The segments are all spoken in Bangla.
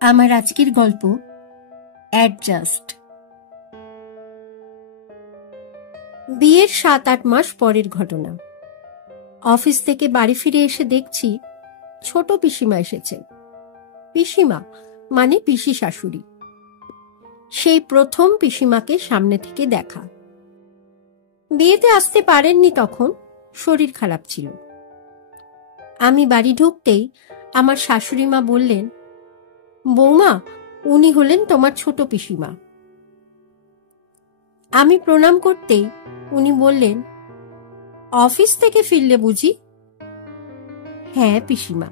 আমার আজকের গল্প অ্যাডজাস্ট। বিয়ের 7-8 মাস পরের ঘটনা। অফিস থেকে বাড়ি ফিরে এসে দেখছি ছোট পিসিমা এসেছেন। পিসিমা মানে পিসি শাশুড়ি। সেই প্রথম পিসিমাকে সামনে থেকে দেখা। বিয়েতে আসতে পারেননি, তখন শরীর খারাপ ছিল। আমি বাড়ি ঢুকতেই আমার শাশুড়ি মা বললেন, বৌমা, উনি হলেন তোমার ছোট পিসিমা। আমি প্রণাম করতেই উনি বললেন, অফিস থেকে ফিরলে বুঝি? হ্যাঁ পিসিমা।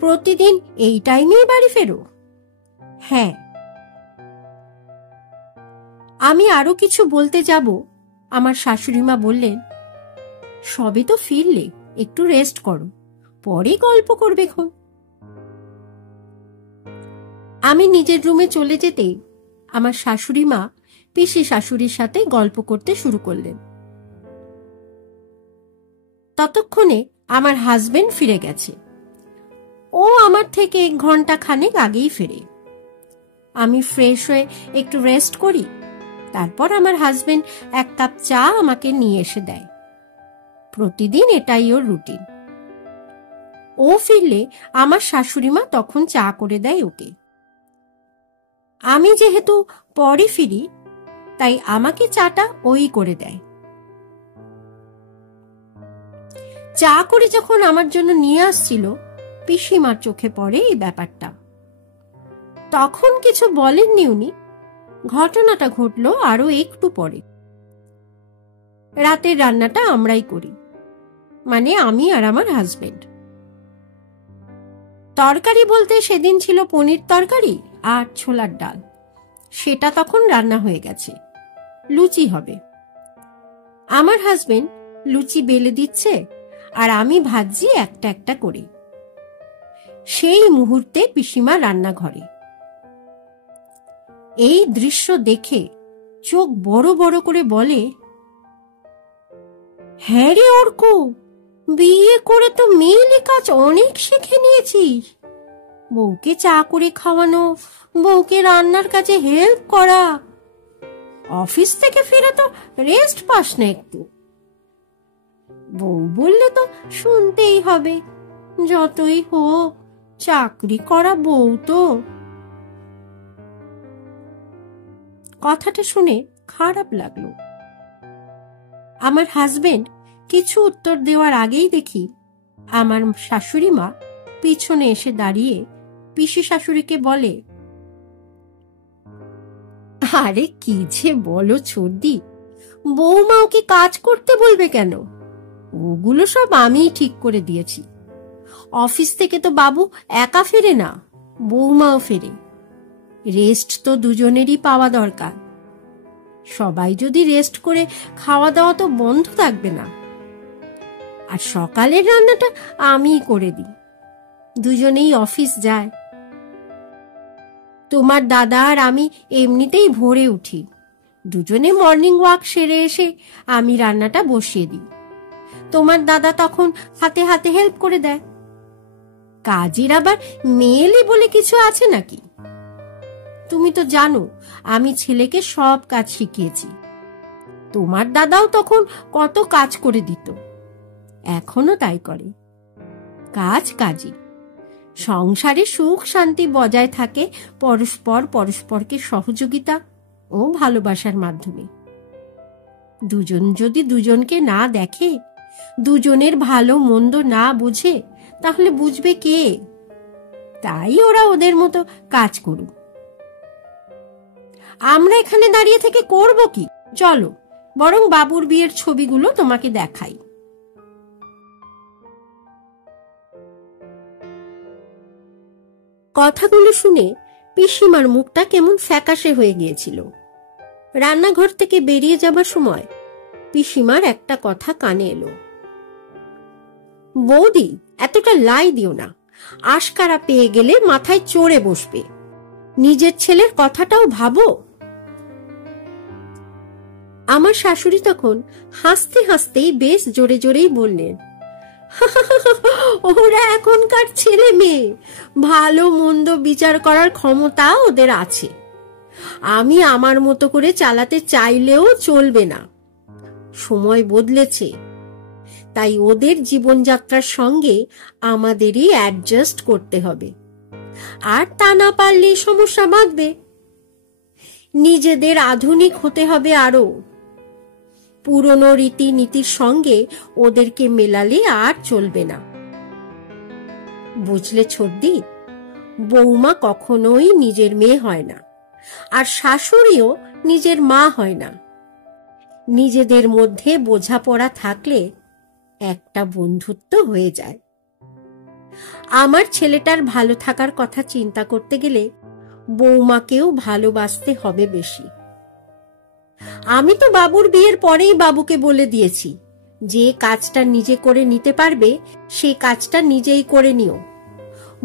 প্রতিদিন এই টাইমেই বাড়ি ফেরো? হ্যাঁ। আমি আরো কিছু বলতে যাব, আমার শাশুড়ি মা বললেন, সবে তো ফিরলে, একটু রেস্ট করো, পরে গল্প করবে খন। আমি নিজের রুমে চলে যেতেই আমার শাশুড়ি মা পিসি শাশুড়ির সাথে গল্প করতে শুরু করলেন। ততক্ষণে আমার হাজবেন্ড ফিরে গেছে। ও আমার থেকে 1 ঘন্টা খানেক আগেই ফেরে। আমি ফ্রেশ হয়ে একটু রেস্ট করি, তারপর আমার হাজবেন্ড 1 কাপ চা আমাকে নিয়ে এসে দেয়। প্রতিদিন এটাই ওর রুটিন। ও ফিরলে আমার শাশুড়ি মা তখন চা করে দেয় ওকে। আমি যেহেতু পরে ফিরি, তাই আমাকে চাটা ওই করে দেয়। চা করে যখন আমার জন্য নিয়ে আসছিল, পিসিমার চোখে পড়ে এই ব্যাপারটা। তখন কিছু বলেননি উনি। ঘটনাটা ঘটলো আরো একটু পরে। রাতের রান্নাটা আমরাই করি, মানে আমি আর আমার হাজবেন্ড। তরকারি বলতে সেদিন ছিল পনির তরকারি আর ছোলার ডাল। সেটা তখন রান্না হয়ে গেছে। লুচি হবে। আমার হাজবেন্ড লুচি বেলে দিচ্ছে আর আমি ভাজছি একটা একটা করে। সেই মুহূর্তে পিসিমা রান্নাঘরে। এই দৃশ্য দেখে চোখ বড় বড় করে বলে, হ্যাঁ রে অর্ক, বিয়ে করে তো মেয়েলি কাজ অনেক শিখে নিয়েছিস। বউকে চা করে খাওয়ানো, বউকে রান্নার কাজে হেল্প করা। অফিস থেকে ফিরে তো রেস্ট পাস না একটু? বউ বললে তো শুনতেই হবে, যতই হোক চাকরি করা বউ তো। কথাটা শুনে খারাপ লাগলো। আমার হাজবেন্ড কিছু উত্তর দেওয়ার আগেই দেখি আমার শাশুড়ি মা পিছনে এসে দাঁড়িয়ে পিসি শাশুড়িকে বলে, আরে কি যে বলো ছোটদি, বৌমা ওকে কাজ করতে বলবে কেন? ওগুলো সব আমিই ঠিক করে দিয়েছি। অফিস থেকে তো বাবু একা ফেরে না, বৌমাও ফেরে। রেস্ট তো দুজনেরই পাওয়া দরকার। সবাই যদি রেস্ট করে, খাওয়া দাওয়া তো বন্ধ থাকবে না। আর সকালের রান্নাটা আমিই করে দিই, দুজনেই অফিস যায়। তোমার দাদা আর আমি এমনিতেই ভোরে উঠি, দুজনে মর্নিং ওয়াক সেরে এসে আমি রান্নাটা বসিয়ে দিই। তোমার দাদা তখন হাতে হাতে হেল্প করে দেয়। কাজের আবার মেয়েলি বলে কিছু আছে নাকি? তুমি তো জানো আমি ছেলেকে সব কাজ শিখিয়েছি। তোমার দাদাও তখন কত কাজ করে দিত, এখনো তাই করে। কাজ কাজই। সংসারে সুখ শান্তি বজায় থাকে পরস্পরকে সহযোগিতা ও ভালোবাসার মাধ্যমে। দুজন যদি দুজনকে না দেখে, দুজনের ভালো মন্দ না বুঝে, তাহলে বুঝবে কে? তাই ওরা ওদের মতো কাজ করুক। আমরা এখানে দাঁড়িয়ে থেকে করব কি? চলো বরং বাবুর বিয়ের ছবিগুলো তোমাকে দেখাই। কথাগুলো শুনে পিসিমার মুখটা কেমন ফ্যাকাশে হয়ে গিয়েছিল। রান্নাঘর থেকে বেরিয়ে যাবার সময় পিসিমার একটা কথা কানে এলো, বৌদি এতটা লাই দিও না, আশকারা পেয়ে গেলে মাথায় চড়ে বসবে। নিজের ছেলের কথাটাও ভাবো। আমার শাশুড়ি তখন হাসতে হাসতেই বেশ জোরে জোরেই বললেন, ওরা এখনকার ছেলে মেয়ে, ভালো মন্দ বিচার করার ক্ষমতা ওদের আছে। আমি আমার মতো করে চালাতে চাইলেও চলবে না। সময় বদলেছে, তাই ওদের জীবনযাত্রার সঙ্গে আমাদেরই অ্যাডজাস্ট করতে হবে। আর তা না পারলে সমস্যা বাঁধবে। নিজেদের আধুনিক হতে হবে আরো। পুরনো রীতিনীতির সঙ্গে ওদেরকে মেলালে আর চলবে না। বুঝলে ছোটদি, বৌমা কখনোই নিজের মেয়ে হয় না, আর শাশুড়িও নিজের মা হয় না। নিজেদের মধ্যে বোঝাপড়া থাকলে একটা বন্ধুত্ব হয়ে যায়। আমার ছেলেটার ভালো থাকার কথা চিন্তা করতে গেলে বৌমাকেও ভালোবাসতে হবে বেশি। আমি তো বাবুর বিয়ের পরেই বাবুকে বলে দিয়েছি, যে কাজটা নিজে করে নিতে পারবে সে কাজটা নিজেই করে নিও।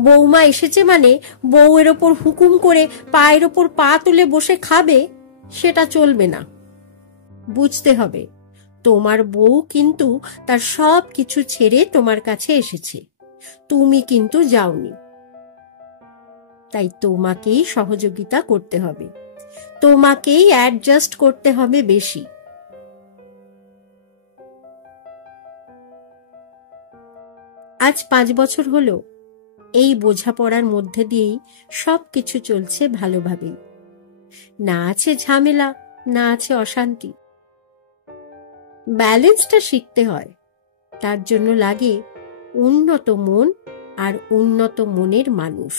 বৌমা এসেছে মানে বউয়ের ওপর হুকুম করে পায়ের ওপর পা তুলে বসে খাবে, সেটা চলবে না। বুঝতে হবে, তোমার বউ কিন্তু তার সব কিছু ছেড়ে তোমার কাছে এসেছে, তুমি কিন্তু যাওনি। তাই তোমাকেই সহযোগিতা করতে হবে, তোমাকেই অ্যাডজাস্ট করতে হবে বেশি। আজ 5 বছর হলো এই বোঝাপড়ার মধ্যে দিয়েই সবকিছু চলছে ভালোভাবেই। না আছে ঝামেলা, না আছে অশান্তি। ব্যালেন্সটা শিখতে হয়, তার জন্য লাগে উন্নত মন আর উন্নত মনের মানুষ।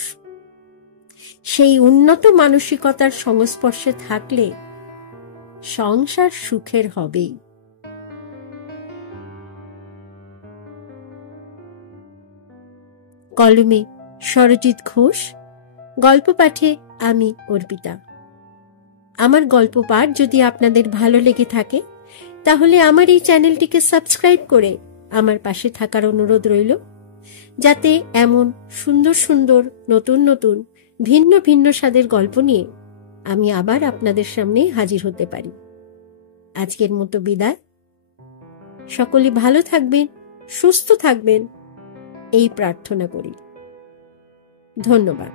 সেই উন্নত মানসিকতার সংস্পর্শে থাকলে সংসার সুখের হবেই। কলমে সরজিৎ ঘোষ, গল্প পাঠে আমি অর্পিতা। আমার গল্প পাঠ যদি আপনাদের ভালো লেগে থাকে তাহলে আমার এই চ্যানেলটিকে সাবস্ক্রাইব করে আমার পাশে থাকার অনুরোধ রইল, যাতে এমন সুন্দর সুন্দর নতুন নতুন ভিন্ন ভিন্ন স্বাদের গল্প নিয়ে আমি আবার আপনাদের সামনে হাজির হতে পারি। আজকের মতো বিদায়। সকলে ভালো থাকবেন, সুস্থ থাকবেন, এই প্রার্থনা করি। ধন্যবাদ।